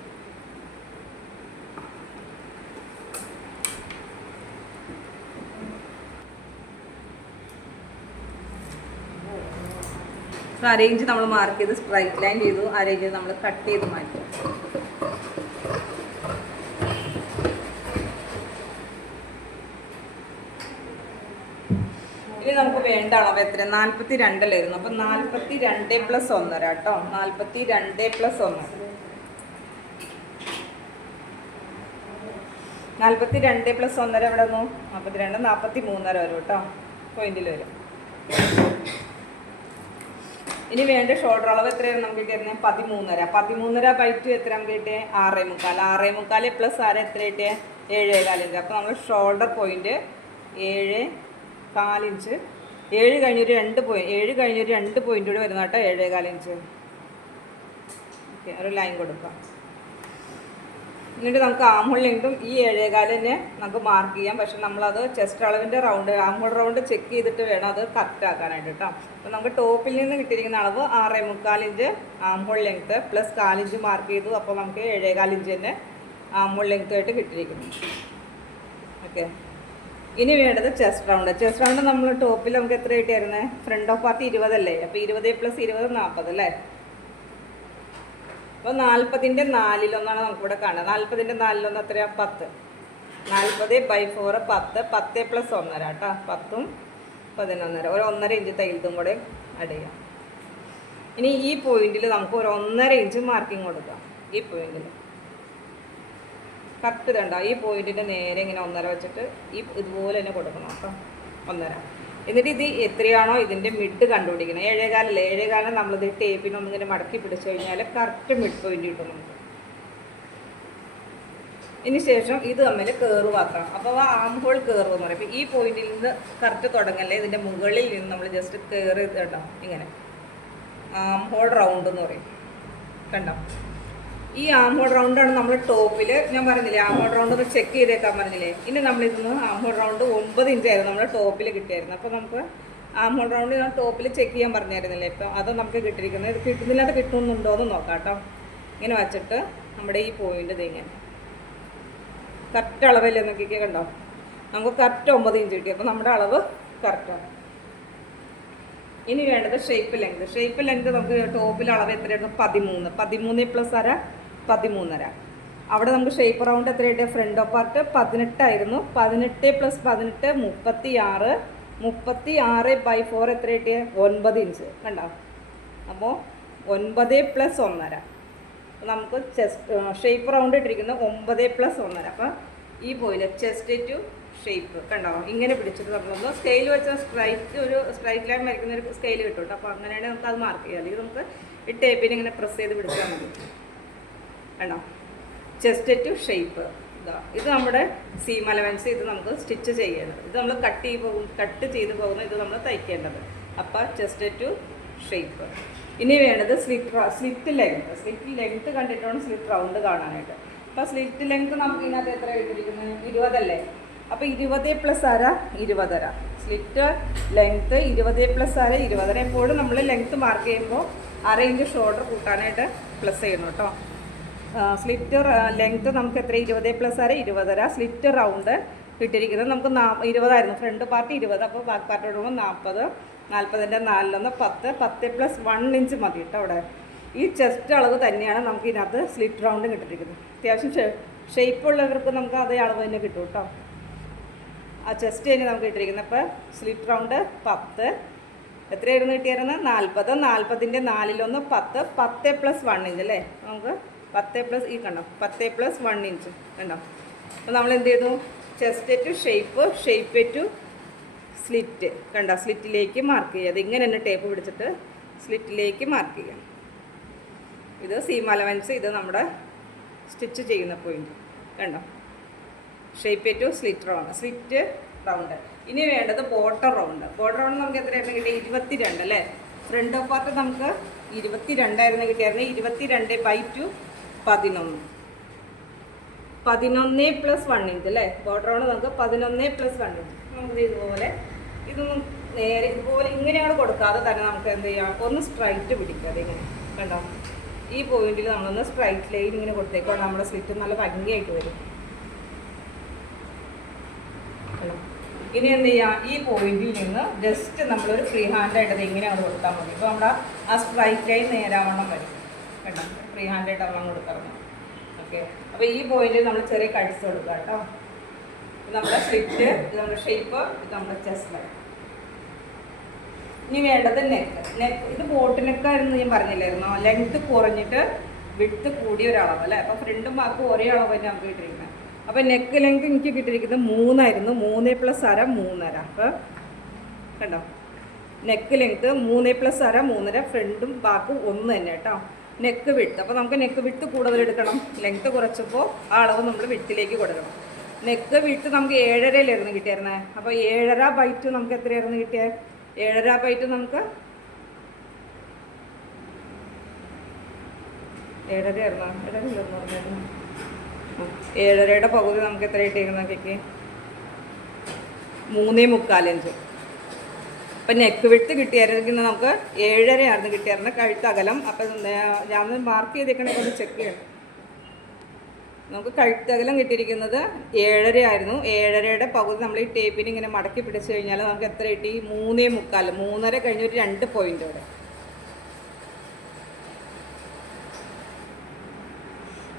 അപ്പോൾ 1/2 ഇഞ്ച് നമ്മൾ മാർക്ക് ചെയ്ത് സ്ട്രൈറ്റ് ലൈൻ ചെയ്തു. 1/2 ഇഞ്ച് നമ്മൾ കട്ട് ചെയ്ത് മാറ്റി. ഇനി നമുക്ക് വേണ്ട അളവ് എത്ര? 42 അപ്പം 42 + 1.5 കേട്ടോ. 42 + 1. 42 + 1.5 എവിടെ വന്നു? 42. 43.5 വരും കേട്ടോ. പോയിന്റിൽ വരും. ഇനി വേണ്ട ഷോൾഡർ അളവ് എത്രയാണ് നമുക്ക് കിട്ടിയിരുന്നത്? 13.5. 13.5/2 എത്ര നമുക്ക് കിട്ടിയത്? 6.25. 6.25 + 6 എത്ര കിട്ടിയത്? 7.25 ഇഞ്ച്. അപ്പോൾ നമ്മൾ ഷോൾഡർ പോയിന്റ് 7.25 ഇഞ്ച്. 7 കഴിഞ്ഞൊരു 2 പോയിന്റ് 7 കഴിഞ്ഞൊരു 2 പോയിന്റ് കൂടെ വരുന്ന കേട്ടോ. 7.25 ഇഞ്ച്. ഓക്കെ, ഒരു ലൈൻ കൊടുക്കാം. എന്നിട്ട് നമുക്ക് ആംഹോൾ ലെങ്തും ഈ 7.25 തന്നെ നമുക്ക് മാർക്ക് ചെയ്യാം. പക്ഷെ നമ്മളത് ചെസ്റ്റ് അളവിൻ്റെ റൗണ്ട് ആംഹോൾ റൗണ്ട് ചെക്ക് ചെയ്തിട്ട് വേണം അത് കറക്റ്റ് ആക്കാനായിട്ട് കേട്ടോ. അപ്പോൾ നമുക്ക് ടോപ്പിൽ നിന്ന് കിട്ടിയിരിക്കുന്ന അളവ് 6.25 inch armhole length + 4 inch mark ചെയ്തു. അപ്പോൾ നമുക്ക് 7.25 ഇഞ്ച് തന്നെ ആംഹോൾ ലെങ്ത് ആയിട്ട് കിട്ടിയിരിക്കുന്നു. ഓക്കെ, ഇനി വേണ്ടത് ചെസ്റ്റ് റൗണ്ട്. ചെസ്റ്റ് റൗണ്ട് നമ്മൾ ടോപ്പിൽ നമുക്ക് എത്ര കിട്ടിയായിരുന്നത്? ഫ്രണ്ട് ഓഫ് പാർട്ട് 20 അല്ലേ. അപ്പോൾ 20 + 20 40 അല്ലേ. അപ്പോൾ 40ൻ്റെ 4-1 നമുക്കിവിടെ കാണുക. 40ൻ്റെ 4-1 എത്രയാണ്? 10. 40/4 10. 10 + 1.5 കേട്ടോ. 10ഉം 11.5. ഒരു 1.5 ഇഞ്ച് തയ്യൽത്തും കൂടെ ആഡ് ചെയ്യാം. ഇനി ഈ പോയിന്റിൽ നമുക്ക് ഒരു 1.5 ഇഞ്ച് മാർക്കിങ് കൊടുക്കാം. ഈ പോയിന്റിൽ കറക്റ്റ് കണ്ടോ, ഈ പോയിന്റിൻ്റെ നേരെ ഇങ്ങനെ 1.5 വെച്ചിട്ട് ഈ ഇതുപോലെ തന്നെ കൊടുക്കണം കേട്ടോ. 1.5 എന്നിട്ട് ഇത് എത്രയാണോ ഇതിൻ്റെ മിഡ് കണ്ടുപിടിക്കണം. 7.25 7.25 നമ്മളിത് ടേപ്പിനൊന്നിങ്ങനെ മടക്കി പിടിച്ചു കഴിഞ്ഞാൽ കറക്റ്റ് മിഡ് പോയിന്റ് കിട്ടും നമുക്ക്. ഇതിന് ശേഷം ഇത് തമ്മിൽ കർവാക്കണം. അപ്പോൾ ആ ആം ഹോൾ കർവ് എന്ന് പറയും. അപ്പോൾ ഈ പോയിന്റിൽ നിന്ന് കറക്റ്റ് തുടങ്ങല്ലേ, ഇതിൻ്റെ മുകളിൽ നിന്ന് നമ്മൾ ജസ്റ്റ് കയറി കേട്ടോ ഇങ്ങനെ ആം ഹോൾ റൗണ്ട് എന്ന് പറയും. കണ്ടോ, ഈ ആം ഹോൾ റൗണ്ടാണ് നമ്മൾ ടോപ്പിൽ ഞാൻ പറഞ്ഞില്ലേ, ആം ഹോൾ റൗണ്ട് ഒന്ന് ചെക്ക് ചെയ്തേക്കാൻ പറഞ്ഞില്ലേ. ഇനി നമ്മളിതൊന്ന് ആം ഹോൾ റൗണ്ട് 9 ഇഞ്ചായിരുന്നു നമ്മൾ ടോപ്പിൽ കിട്ടിയായിരുന്നു. അപ്പോൾ നമുക്ക് ആം ഹോൾ റൗണ്ട് ഞാൻ ടോപ്പിൽ ചെക്ക് ചെയ്യാൻ പറഞ്ഞായിരുന്നില്ലേ. ഇപ്പോൾ അത് നമുക്ക് കിട്ടിയിരിക്കുന്നത്. ഇത് കിട്ടുന്നില്ലാതെ കിട്ടുന്നുണ്ടോ എന്ന് നോക്കാം കേട്ടോ. ഇങ്ങനെ വച്ചിട്ട് നമ്മുടെ ഈ പോയിന്റ് ഇത് ഇങ്ങനെ കറക്റ്റ് അളവല്ലേ നോക്കിയൊക്കെ കണ്ടോ, നമുക്ക് കറക്റ്റ് 9 ഇഞ്ച് കിട്ടി. അപ്പോൾ നമ്മുടെ അളവ് കറക്റ്റാണ്. ഇനി വേണ്ടത് ഷേപ്പ് ലെങ്ത്. ഷേപ്പ് ലെങ്ത് നമുക്ക് ടോപ്പിൽ അളവ് എത്രയായിരുന്നു? 13 13 പ്ലസ് അര 13.5. അവിടെ നമുക്ക് ഷേപ്പ് റൗണ്ട് എത്രയായിട്ട്? ഫ്രണ്ട് ഓഫ് പാർട്ട് 18 ആയിരുന്നു. 18 പ്ലസ് 18 36. 36/4 എത്രയായിട്ട്? 9 ഇഞ്ച് കണ്ടോ. അപ്പോൾ 9 പ്ലസ് 1.5. നമുക്ക് ചെസ്റ്റ് ഷേപ്പ് റൗണ്ട് ഇട്ടിരിക്കുന്നത് 9 പ്ലസ് 1.5. അപ്പോൾ ഈ പോയിന്റ് ചെസ്റ്റ് ടു ഷേപ്പ് കണ്ടോ, ഇങ്ങനെ പിടിച്ചിട്ട് നമ്മളൊന്ന് സ്കെയിൽ വെച്ചാൽ ഒരു സ്ട്രൈറ്റ് ലൈൻ വരയ്ക്കുന്ന ഒരു സ്കെയിൽ കിട്ടും കേട്ടോ. അപ്പോൾ അങ്ങനെയാണ് നമുക്ക് അത് മാർക്ക് ചെയ്യുക. അല്ലെങ്കിൽ നമുക്ക് ഈ ടേപ്പിന് ഇങ്ങനെ പ്രസ് ചെയ്ത് പിടിച്ചാൽ മതി. കണ്ടോ, ചെസ്റ്റ് ടു ഷേപ്പ് ഇതാ. ഇത് നമ്മുടെ സീം അലവൻസ്. ഇത് നമുക്ക് സ്റ്റിച്ച് ചെയ്യേണ്ടത്. ഇത് നമ്മൾ കട്ട് ചെയ്ത് പോകുന്ന ഇത് നമ്മൾ തയ്ക്കേണ്ടത്. അപ്പോൾ ചെസ്റ്റ് ടു ഷേപ്പ്. ഇനി വേണ്ടത് സ്ലിറ്റ് ലെങ്ത്. സ്ലിറ്റ് ലെങ്ത് കണ്ടിട്ടാണ് സ്ലിറ്റ് റൗണ്ട് കാണാനായിട്ട്. അപ്പോൾ സ്ലിറ്റ് ലെങ്ത് നമുക്ക് ഇതിനകത്ത് എത്ര എഴുതിയിരിക്കുന്നത്? 20 അല്ലേ. അപ്പോൾ 20 പ്ലസ് അര 20.5. സ്ലിറ്റ് ലെങ്ത്ത് 20 പ്ലസ് അര 20.5. എപ്പോഴും നമ്മൾ ലെങ്ത്ത് മാർക്ക് ചെയ്യുമ്പോൾ 1/2 ഇഞ്ച് ഷോൾഡർ കൂട്ടാനായിട്ട് പ്ലസ് ചെയ്യണം കേട്ടോ. സ്ലിറ്റ് ലെങ്ത്ത് നമുക്ക് എത്ര? 20 പ്ലസ് അര 20.5. സ്ലിറ്റ് റൗണ്ട് കിട്ടിയിരിക്കുന്നത് നമുക്ക് 20 ആയിരുന്നു. Front part 20. അപ്പോൾ ബാക്ക് പാർട്ട് ഇടുമ്പോൾ 40. 40ൻ്റെ 4 10. 10 പ്ലസ് 1 ഇഞ്ച് മതി കേട്ടോ. അവിടെ ഈ ചെസ്റ്റ് അളവ് തന്നെയാണ് നമുക്ക് ഇതിനകത്ത് സ്ലിറ്റ് റൗണ്ട് കിട്ടിയിരിക്കുന്നത്. അത്യാവശ്യം ഷേപ്പ് ഉള്ളവർക്ക് നമുക്ക് അതേ അളവ് തന്നെ കിട്ടും കേട്ടോ. ആ ചെസ്റ്റ് തന്നെ നമുക്ക് കിട്ടിയിരിക്കുന്നത്. അപ്പോൾ സ്ലിറ്റ് റൗണ്ട് 10 എത്രയായിരുന്നു കിട്ടിയായിരുന്നു? 40. 40ൻ്റെ 4 10. 10 പ്ലസ് 1 ഇഞ്ച് അല്ലേ. നമുക്ക് 10 പ്ലസ് ഈ കണ്ടോ 10 പ്ലസ് 1 ഇഞ്ച് കണ്ടോ. അപ്പോൾ നമ്മൾ എന്ത് ചെയ്തു? Chest to shape, shape to slit കണ്ടോ. സ്ലിറ്റിലേക്ക് മാർക്ക് ചെയ്യുക. അത് ഇങ്ങനെ തന്നെ ടേപ്പ് പിടിച്ചിട്ട് സ്ലിറ്റിലേക്ക് മാർക്ക് ചെയ്യാം. ഇത് സീം അലവൻസ്. ഇത് നമ്മുടെ സ്റ്റിച്ച് ചെയ്യുന്ന പോയിന്റ് കണ്ടോ. Shape to slit round. ഇനി വേണ്ടത് ബോട്ടം റൗണ്ട്. ബോട്ടം റൗണ്ട് നമുക്ക് എത്രയായിരുന്നു കിട്ടിയത്? 22 അല്ലേ. ഫ്രണ്ട് ഓഫ് പാർട്ട് നമുക്ക് 22 ആയിരുന്നു കിട്ടിയായിരുന്നു. 22/2 11. 11 പ്ലസ് 1 ഇഞ്ച് അല്ലേ. ബോട്ടം റൗണ്ട് നമുക്ക് 11 പ്ലസ് 1 ഇഞ്ച്. നമുക്ക് ഇതുപോലെ ഇതൊന്നും നേരെ ഇതുപോലെ ഇങ്ങനെയാണ് കൊടുക്കാതെ തന്നെ നമുക്ക് എന്ത് ചെയ്യാം? ഒന്ന് സ്ട്രൈറ്റ് പിടിക്കുക. ഇങ്ങനെ കണ്ടോ. ഈ പോയിന്റിൽ നമ്മളൊന്ന് സ്ട്രൈറ്റ് ലൈൻ ഇങ്ങനെ കൊടുത്തേക്കാണ് നമ്മുടെ സ്ലിറ്റ് നല്ല ഭംഗിയായിട്ട് വരും. ഇനി എന്ത് ചെയ്യാം? ഈ പോയിന്റിൽ നിന്ന് ജസ്റ്റ് നമ്മളൊരു ഫ്രീ ഹാൻഡായിട്ട് ഇങ്ങനെയാണ് കൊടുത്താൽ മതി. ഇപ്പോൾ നമ്മുടെ ആ സ്ട്രൈറ്റ് ലൈൻ നേരാവണ്ണം വരും കേട്ടോ. ഫ്രീ ഹാൻഡായിട്ട് അവണ്ണം കൊടുക്കണം. ഓക്കെ. അപ്പോൾ ഈ പോയിന്റിൽ നമ്മൾ ചെറിയ കട്ട്സ് കൊടുക്കുക കേട്ടോ. ഇത് നമ്മുടെ സ്ലിറ്റ്, ഇത് നമ്മുടെ ഷേപ്പ്, ഇത് നമ്മുടെ ചെസ്റ്റ് ലൈൻ. ഇനി വേണ്ടത് നെക്ക്. ഇത് ബോട്ട് നെക്കായിരുന്നു ഞാൻ പറഞ്ഞില്ലായിരുന്നോ. ലെങ്ത്ത് കുറഞ്ഞിട്ട് വിഡ്ത്ത് കൂടിയ ഒരളവ് അല്ലേ. അപ്പോൾ ഫ്രണ്ടും ബാക്കും ഒരേ അളവ് തന്നെ നമുക്ക് കിട്ടിയിരിക്കുന്നത്. അപ്പോൾ നെക്ക് ലെങ്ത് എനിക്ക് കിട്ടിയിരിക്കുന്നത് 3 ആയിരുന്നു. 3 പ്ലസ് അര 3.5. അപ്പോൾ കണ്ടോ, നെക്ക് ലെങ്ത്ത് 3 പ്ലസ് അര 3.5. ഫ്രണ്ടും ബാക്കും 1 തന്നെ കേട്ടോ. Neck width. അപ്പോൾ നമുക്ക് നെക്ക് വിഡ്ത്ത് കൂടുതൽ എടുക്കണം. ലെങ്ത്ത് കുറച്ചപ്പോൾ ആ അളവ് നമ്മൾ വിഡ്ത്തിലേക്ക് കൊടുക്കണം. നെക്ക് വിഡ്ത്ത് നമുക്ക് 7.5 കിട്ടിയായിരുന്നേ. അപ്പോൾ 7.5/2 നമുക്ക് എത്രയായിരുന്നു കിട്ടിയത്? 7.5/2 നമുക്ക് 7.5 ആയിരുന്നോ? 7.5യുടെ പകുതി നമുക്ക് എത്ര കിട്ടിയിരിക്കുന്ന കേക്ക്? 3.25 ഇഞ്ച്. അപ്പം നെക്ക് വിട്ട് കിട്ടിയായിരുന്നെങ്കിൽ നമുക്ക് 7.5 ആയിരുന്നു കിട്ടിയായിരുന്നു കഴുത്ത് അകലം. അപ്പം ഞാൻ മാർക്ക് ചെയ്തേക്കണമെങ്കിൽ ഒന്ന് ചെക്ക് ചെയ്യണം. നമുക്ക് കഴുത്തകലം കിട്ടിയിരിക്കുന്നത് 7.5 ആയിരുന്നു. 7.5യുടെ പകുതി നമ്മൾ ഈ ടേപ്പിന് ഇങ്ങനെ മടക്കി പിടിച്ചു കഴിഞ്ഞാൽ നമുക്ക് എത്ര കിട്ടി? 3.25. 3.5 കഴിഞ്ഞ് ഒരു 2 പോയിന്റ് അവിടെ.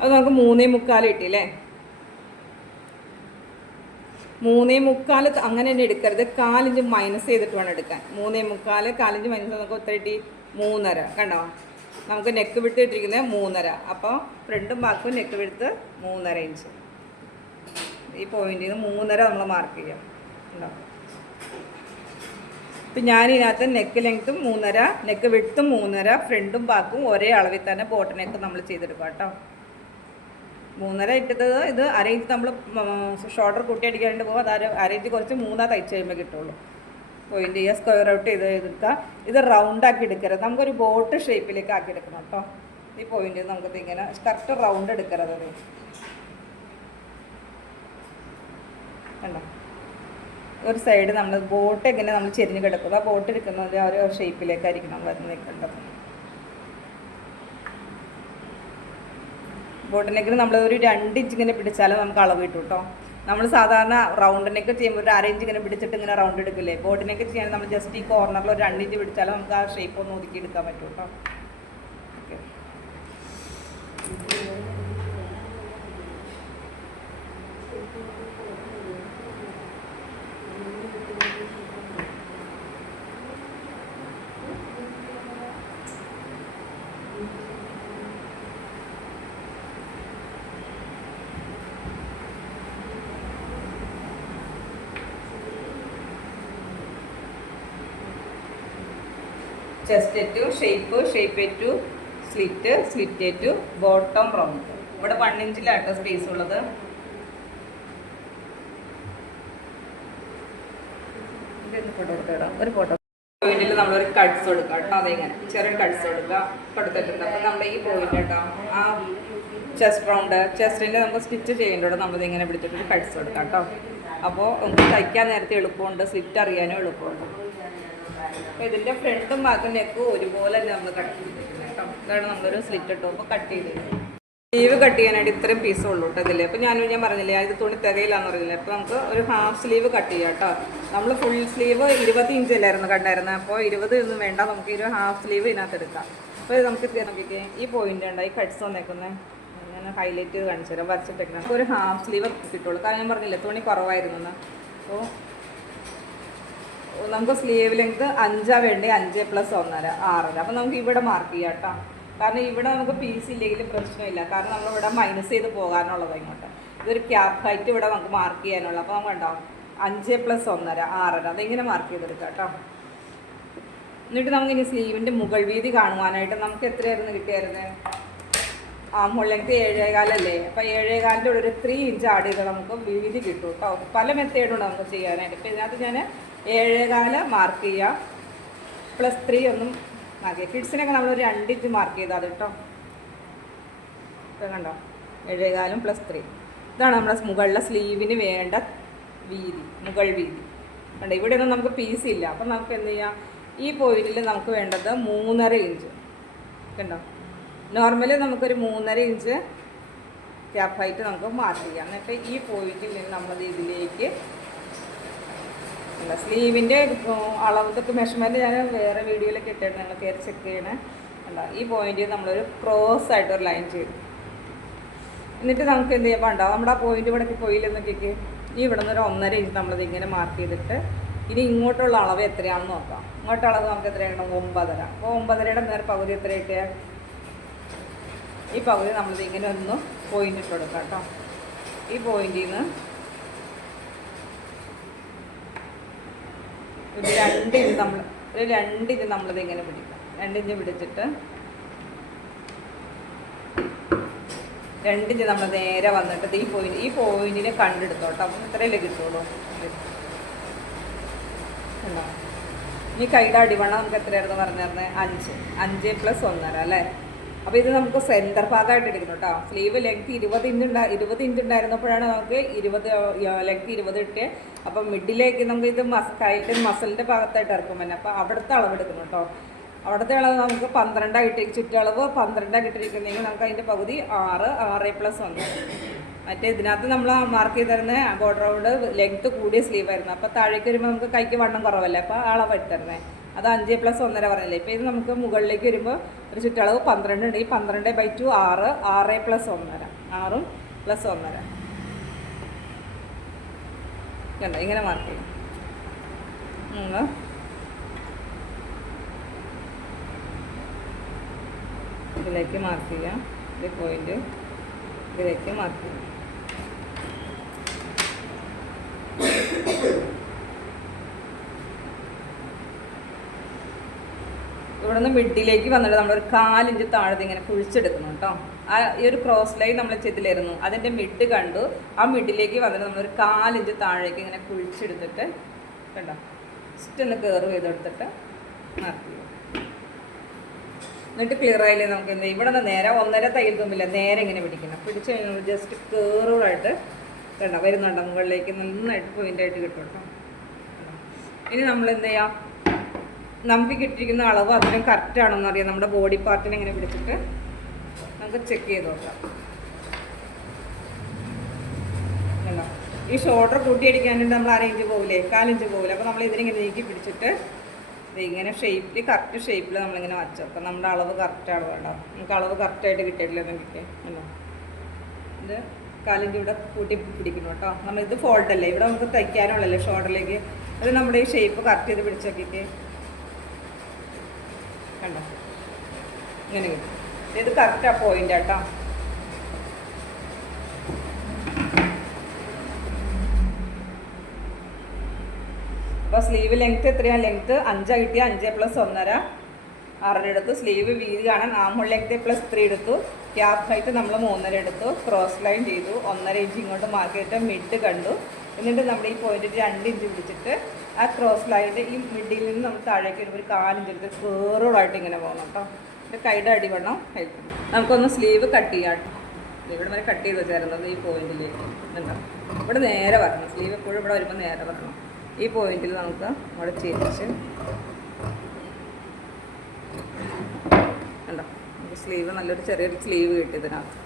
അത് നമുക്ക് 3.25 കിട്ടി അല്ലേ. 3.25 അങ്ങനെ തന്നെ എടുക്കരുത്. 4 ഇഞ്ച് മൈനസ് ചെയ്തിട്ട് വേണം എടുക്കാൻ. 3.25 4 ഇഞ്ച് മൈനസ് നമുക്ക് ഒത്തിരി കിട്ടി 3.5. കണ്ടോ, നമുക്ക് നെക്ക് വിട്ട് ഇട്ടിരിക്കുന്നത് 3.5. അപ്പോൾ ഫ്രണ്ടും ബാക്കും നെക്ക് വിടുത്ത് 3.5 ഇഞ്ച്. ഈ പോയിന്റിൽ നിന്ന് 3.5 നമ്മൾ മാർക്ക് ചെയ്യാം. ഉണ്ടോ. ഇപ്പം ഞാനിതിനകത്ത് നെക്ക് ലെങ്ത്തും 3.5, നെക്ക് വിഡ്ത്തും 3.5, ഫ്രണ്ടും ബാക്കും ഒരേ അളവിൽ തന്നെ ബോട്ട് നെക്ക് നമ്മൾ ചെയ്തെടുക്കാം കേട്ടോ. 3.5 ഇട്ടത് ഇത് അരയിഞ്ച് നമ്മൾ ഷോൾഡർ കൂട്ടി അടിക്കാണ്ട് പോകും. അത് അരയിഞ്ച് കുറച്ച് 3 തയ്ച്ച് കഴിയുമ്പോൾ കിട്ടുള്ളൂ. പോയിൻ്റ് ചെയ്യുക, സ്ക്വയർ ഔട്ട് ചെയ്ത് എടുക്കുക. ഇത് റൗണ്ടാക്കി എടുക്കരുത്, നമുക്കൊരു ബോട്ട് ഷേപ്പിലേക്ക് ആക്കി എടുക്കണം കേട്ടോ. ഈ പോയിൻ്റ് നമുക്കത് ഇങ്ങനെ കറക്റ്റ് റൗണ്ട് എടുക്കരുത്. അത് കണ്ടോ, ഒരു സൈഡ് നമ്മൾ ബോട്ട് എങ്ങനെ നമ്മൾ ചെരിഞ്ഞ് കിടക്കുക, ആ ബോട്ട് എടുക്കുന്നത് ആ ഒരു ഷേപ്പിലേക്കായിരിക്കും നമ്മൾ അത് നിൽക്കേണ്ടത്. ബോട്ട് നെക്കിന് നമ്മൾ ഒരു 2 ഇഞ്ച് ഇങ്ങനെ പിടിച്ചാലും നമുക്ക് അളവ് കിട്ടും കേട്ടോ. നമ്മൾ സാധാരണ റൗണ്ട് നെക്ക് ചെയ്യുമ്പോൾ ഒരു 1/2 ഇഞ്ച് ഇങ്ങനെ പിടിച്ചിട്ട് ഇങ്ങനെ റൗണ്ട് എടുക്കില്ലേ, ബോട്ട് നെക്ക് ചെയ്യാൻ നമ്മൾ ജസ്റ്റ് ഈ കോർണറിൽ ഒരു 2 ഇഞ്ച് പിടിച്ചാലും നമുക്ക് ആ ഷേപ്പ് ഒന്ന് ഒതുക്കി എടുക്കാൻ പറ്റും കേട്ടോ. Okay, chest to shape, shape to slit, slit to bottom round. ഇവിടെ 1 ഇഞ്ചിലാട്ടോ സ്പേസ് ഉള്ളത്. ഒരു ഫോട്ടോ പോയിന്റിൽ നമ്മളൊരു കട്ട്സ് കൊടുക്കാം കേട്ടോ. അതിങ്ങനെ ചെറിയ കട്ട്സ് കൊടുക്കുക കൊടുത്തിട്ടുണ്ട്. അപ്പം നമ്മുടെ ഈ പോയിന്റ് കേട്ടോ, ആ ചെസ്റ്റ് റൗണ്ട്, ചെസ്റ്റിൻ്റെ നമുക്ക് സ്റ്റിച്ച് ചെയ്യേണ്ടത് നമ്മളിതിങ്ങനെ പിടിച്ചിട്ട് കട്ട്സ് കൊടുക്കാം കേട്ടോ. അപ്പോൾ നമുക്ക് തയ്ക്കാൻ നേരത്തെ എളുപ്പമുണ്ട്, സ്ലിറ്റ് അറിയാനും എളുപ്പമുണ്ട്. അപ്പോൾ ഇതിൻ്റെ ഫ്രണ്ടും ബാക്കും നെക്കും ഒരുപോലെ തന്നെ നമ്മൾ കട്ട് ചെയ്തിട്ടുണ്ട് കേട്ടോ. ഇതാണ് നമ്മളൊരു സ്ലിറ്റ് ടോപ്പ് കട്ട് ചെയ്തത്. സ്ലീവ് കട്ട് ചെയ്യാനായിട്ട് ഇത്രയും പീസ് ഉള്ളൂ കേട്ടോ ഇതിൽ. അപ്പോൾ ഞാൻ പറഞ്ഞില്ലേ ഇത് തുണി തികയില്ലാന്ന് പറഞ്ഞില്ലേ, അപ്പോൾ നമുക്ക് ഒരു ഹാഫ് സ്ലീവ് കട്ട് ചെയ്യാം കേട്ടോ. നമ്മൾ ഫുൾ സ്ലീവ് 20 ഇഞ്ചല്ലായിരുന്നു കണ്ടായിരുന്നത്. അപ്പോൾ 20 ഒന്നും വേണ്ട, നമുക്ക് ഒരു ഹാഫ് സ്ലീവ് ഇതിനകത്ത് എടുക്കാം. അപ്പോൾ നമുക്ക് നോക്കിക്കേ, ഈ പോയിന്റ് ഉണ്ട്, ഈ കട്ട്സ് വന്നേക്കുന്നത് ഞാൻ ഹൈലൈറ്റ് ചെയ്ത് കാണിച്ചു തരാം, വരച്ചിട്ടേക്കണം. നമുക്ക് ഒരു ഹാഫ് സ്ലീവ് കിട്ടുള്ളൂ, കാരണം ഞാൻ പറഞ്ഞില്ലേ തുണി കുറവായിരുന്നു. അപ്പോൾ നമുക്ക് സ്ലീവ് ലെങ്ത് 5 വേണ്ടി 5 + 1.5 6. അപ്പോൾ നമുക്ക് ഇവിടെ മാർക്ക് ചെയ്യാം കേട്ടോ. കാരണം ഇവിടെ നമുക്ക് പീസ് ഇല്ലെങ്കിലും പ്രശ്നമില്ല, കാരണം നമ്മളിവിടെ മൈനസ് ചെയ്ത് പോകാനുള്ളത് ഇങ്ങോട്ട്. ഇതൊരു ക്യാപ് ഹൈറ്റ് ഇവിടെ നമുക്ക് മാർക്ക് ചെയ്യാനുള്ള. അപ്പോൾ നമുക്ക് ഉണ്ടാവും 5 + 1.5 6. അതിങ്ങനെ മാർക്ക് ചെയ്തെടുക്കാം കേട്ടോ. എന്നിട്ട് നമുക്ക് ഇനി സ്ലീവിൻ്റെ മുകൾ വീതി കാണുവാനായിട്ട് നമുക്ക് എത്രയായിരുന്നു കിട്ടിയായിരുന്നത്? മുകൾ ലെങ്ത് 7.25 അല്ലേ. അപ്പോൾ 7.25 ഒരു 3 ഇഞ്ച് ആഡ് ചെയ്ത് നമുക്ക് വീതി കിട്ടും കേട്ടോ. പല മെത്തേഡുണ്ട് നമുക്ക് ചെയ്യാനായിട്ട്. ഇപ്പോൾ ഇതിനകത്ത് ഞാൻ 7.25 മാർക്ക് ചെയ്യുക, +3 ഒന്നും മാർക്ക് ചെയ്യുക. കിഡ്സിനൊക്കെ നമ്മളൊരു 2 ഇഞ്ച് മാർക്ക് ചെയ്താൽ കേട്ടോ. ഇപ്പം കണ്ടോ, 7.25 +3. ഇതാണ് നമ്മുടെ മുകളിലെ സ്ലീവിന് വേണ്ട വീതി, മുകൾ വീതി. കണ്ടോ, ഇവിടെയൊന്നും നമുക്ക് പീസ് ഇല്ല. അപ്പം നമുക്ക് എന്ത് ചെയ്യാം, ഈ പോയിന്റിൽ നമുക്ക് വേണ്ടത് 3.5 ഇഞ്ച്. കണ്ടോ, നോർമലി നമുക്കൊരു 3.5 ഇഞ്ച് ക്യാപ് ഹൈറ്റ് നമുക്ക് മാർക്ക് ചെയ്യാം. എന്നിട്ട് ഈ പോയിന്റിൽ നിന്ന് നമ്മളത് ഇതിലേക്ക് സ്ലീവിൻ്റെ അളവത്തൊക്കെ മെഷർമെൻറ്റ് ഞാൻ വേറെ വീഡിയോയിലൊക്കെ ഇട്ടിട്ട് നിങ്ങൾ കയറി ചെക്ക് ചെയ്യണേ. അല്ല, ഈ പോയിന്റിൽ നമ്മളൊരു ക്രോസ് ആയിട്ടൊരു ലൈൻ ചെയ്തു. എന്നിട്ട് നമുക്ക് എന്ത് ചെയ്യാൻ വേണ്ട, നമ്മുടെ ആ പോയിന്റ് ഇവിടെ പോയില്ലെന്നൊക്കെ ഈ ഇവിടെ നിന്ന് ഒരു 1.5 ഇഞ്ച് നമ്മളത് ഇങ്ങനെ മാർക്ക് ചെയ്തിട്ട് ഇനി ഇങ്ങോട്ടുള്ള അളവ് എത്രയാണെന്ന് നോക്കാം. ഇങ്ങോട്ടുള്ള അളവ് നമുക്ക് എത്രയാണ്? 9.5. അപ്പോൾ 9.5യുടെ നേരെ പകുതി എത്ര കിട്ടിയാൽ ഈ പകുതി നമ്മളിത് ഇങ്ങനെ ഒന്ന് പോയിന്റ് ഇട്ട് കൊടുക്കാം കേട്ടോ. ഈ പോയിന്റിൽ നിന്ന് ഒരു 2 ഇഞ്ച് നമ്മളിത് ഇങ്ങനെ പിടിക്കാം. 2 ഇഞ്ച് പിടിച്ചിട്ട് 2 ഇഞ്ച് നമ്മൾ നേരെ വന്നിട്ട് ഈ പോയിന്റിനെ കണ്ടെടുത്തോട്ടോ. അപ്പം ഇത്രയല്ലേ കിട്ടുള്ളൂ. ഇനി കൈയുടെ അടിവണ്ണം നമുക്ക് എത്രയായിരുന്നു പറഞ്ഞിരുന്നത്? 5 + 1.5 അല്ലേ. അപ്പോൾ ഇത് നമുക്ക് സെൻറ്റർ ഭാഗമായിട്ട് എടുക്കണം കേട്ടോ. സ്ലീവ് ലെങ്ത് 20 ഇഞ്ച് ഉണ്ടായിരുന്നപ്പോഴാണ് നമുക്ക് 20 ലെങ്ത് 20 ഇട്ട്. അപ്പം മിഡിലേക്ക് നമുക്ക് ഇത് കൈൻ്റെ മസിലിൻ്റെ ഭാഗത്തായിട്ട് ഇറക്കും തന്നെ. അപ്പോൾ അവിടുത്തെ അളവ് എടുക്കണം കേട്ടോ. അവിടുത്തെ അളവ് നമുക്ക് 12 ഇട്ട്, ചുറ്റളവ് 12 ഇട്ടിരിക്കുന്നെങ്കിൽ നമുക്ക് അതിൻ്റെ പകുതി 6 + 1. മറ്റേ ഇതിനകത്ത് നമ്മൾ മാർക്ക് ചെയ്ത് തരുന്ന ബോർഡർ റൗണ്ട് ലെങ്ത്ത് കൂടിയ സ്ലീവ് ആയിരുന്നു. അപ്പോൾ താഴേക്ക് വരുമ്പോൾ നമുക്ക് കൈക്ക് വണ്ണം കുറവല്ലേ, അപ്പോൾ അളവ് എടുത്തരുന്നത്. അത് 5 + 1.5 പറഞ്ഞില്ലേ. ഇപ്പോൾ ഇത് നമുക്ക് മുകളിലേക്ക് വരുമ്പോൾ ഒരു ചുറ്റളവ് 12 ഉണ്ട്. ഈ 12/2 6 + 1.5 6 + 1.5 കണ്ടോ, ഇങ്ങനെ മാർക്ക് ചെയ്യും. ഇതിലേക്ക് മാർക്ക് ചെയ്യാം. ഇത് പോയിന്റ് ഇതിലേക്ക് മാർക്ക് ചെയ്യാം. ഇവിടെ നിന്ന് മിഡിലേക്ക് വന്നിട്ട് നമ്മളൊരു 4 ഇഞ്ച് താഴത്ത് ഇങ്ങനെ കുഴിച്ചെടുക്കണം കേട്ടോ. ഈ ഒരു ക്രോസ് ലൈൻ നമ്മൾ ചെയ്തില്ലായിരുന്നു, അതിൻ്റെ മിഡ് കണ്ടു. ആ മിഡിലേക്ക് വന്നിട്ട് നമ്മളൊരു 4 ഇഞ്ച് താഴേക്ക് ഇങ്ങനെ കുഴിച്ചെടുത്തിട്ട് കണ്ടോ ജസ്റ്റ് ഒന്ന് കയറ് ചെയ്തെടുത്തിട്ട് നടത്തി. എന്നിട്ട് ക്ലിയർ ആയില്ലേ നമുക്ക് എന്താ ഇവിടെ നിന്ന് നേരെ 1.5 തയ്യൽ തുമ്പില്ല, നേരെ ഇങ്ങനെ പിടിക്കണം. പിടിച്ച് കഴിഞ്ഞാൽ ജസ്റ്റ് കയറുകളായിട്ട് കണ്ടോ വരുന്നുണ്ടോ മുകളിലേക്ക് നന്നായിട്ട് പോയിൻ്റായിട്ട് കിട്ടും കേട്ടോ. ഇനി നമ്മൾ എന്ത് ചെയ്യാം, നമുക്ക് കിട്ടിയിരിക്കുന്ന അളവ് അതിനും കറക്റ്റ് ആണോന്ന് അറിയാം. നമ്മുടെ ബോഡി പാർട്ടിനെ ഇങ്ങനെ പിടിച്ചിട്ട് നമുക്ക് ചെക്ക് ചെയ്ത് നോക്കാം. കണ്ടോ ഈ ഷോൾഡർ കൂട്ടിയടിക്കാനായിട്ട് നമ്മൾ 1/2 ഇഞ്ച് പോകില്ലേ, 4 ഇഞ്ച് പോകില്ല. അപ്പോൾ നമ്മൾ ഇതിനിങ്ങനെ നീക്കി പിടിച്ചിട്ട് ഇങ്ങനെ ഷേപ്പിൽ കറക്റ്റ് ഷേപ്പിൽ നമ്മളിങ്ങനെ വച്ചു. അപ്പം നമ്മുടെ അളവ് കറക്റ്റ് അളവ് വേണ്ട, നമുക്ക് അളവ് കറക്റ്റായിട്ട് കിട്ടിയിട്ടില്ല എന്നൊക്കെ അല്ലോ. ഇത് 4 ഇഞ്ച് ഇവിടെ കൂട്ടി പിടിക്കണം കേട്ടോ. നമ്മളിത് ഫോൾഡല്ലേ, ഇവിടെ നമുക്ക് തയ്ക്കാനുള്ളല്ലേ ഷോൾഡറിലേക്ക്. അത് നമ്മുടെ ഈ ഷേപ്പ് കറക്റ്റ് ചെയ്ത് പിടിച്ചൊക്കെ കണ്ടോ ഇങ്ങനെ കിട്ടും. ഇത് കറക്റ്റ് ആ പോയിന്റ് കേട്ടോ. അപ്പോൾ സ്ലീവ് ലെങ്ത്ത് എത്രയാണ്? ലെങ്ത്ത് 5 കിട്ടിയ 5 + 1.5 6 എടുത്തു. സ്ലീവ് വീതി കാണാൻ ആംഹോൾ ലെങ്ത്ത് +3 എടുത്തു. ക്യാപ് ഹൈറ്റ് നമ്മൾ 3.5 എടുത്തു. ക്രോസ് ലൈൻ ചെയ്തു. 1.5 ഇഞ്ച് ഇങ്ങോട്ട് മാർക്ക് ചെയ്തിട്ട് മിഡ് കണ്ടു. എന്നിട്ട് നമ്മുടെ ഈ പോയിന്റ് 2 ഇഞ്ച് പിടിച്ചിട്ട് ആ ക്രോസ് ലൈനിൻ്റെ ഈ മിഡിൽ നിന്ന് നമ്മൾ താഴേക്ക് വരുമ്പോൾ ഒരു 4 ഇഞ്ച് എടുത്ത് കയറുകളായിട്ട് ഇങ്ങനെ പോകണം കേട്ടോ. ഇത് കൈയുടെ അടിവണ്ണം ഹെൽപ്പ്. നമുക്കൊന്ന് സ്ലീവ് കട്ട് ചെയ്യാം. ഇവിടെ വരെ കട്ട് ചെയ്ത് വെച്ചായിരുന്നത് ഈ പോയിന്റിലേക്ക് ഉണ്ടോ. ഇവിടെ നേരെ വരണം, സ്ലീവ് എപ്പോഴും ഇവിടെ വരുമ്പോൾ നേരെ വരണം. ഈ പോയിന്റിൽ നമുക്ക് അവിടെ ചേർച്ച് ഉണ്ടോ. നമുക്ക് സ്ലീവ് നല്ലൊരു ചെറിയൊരു സ്ലീവ് കിട്ടി ഇതിനകത്ത്.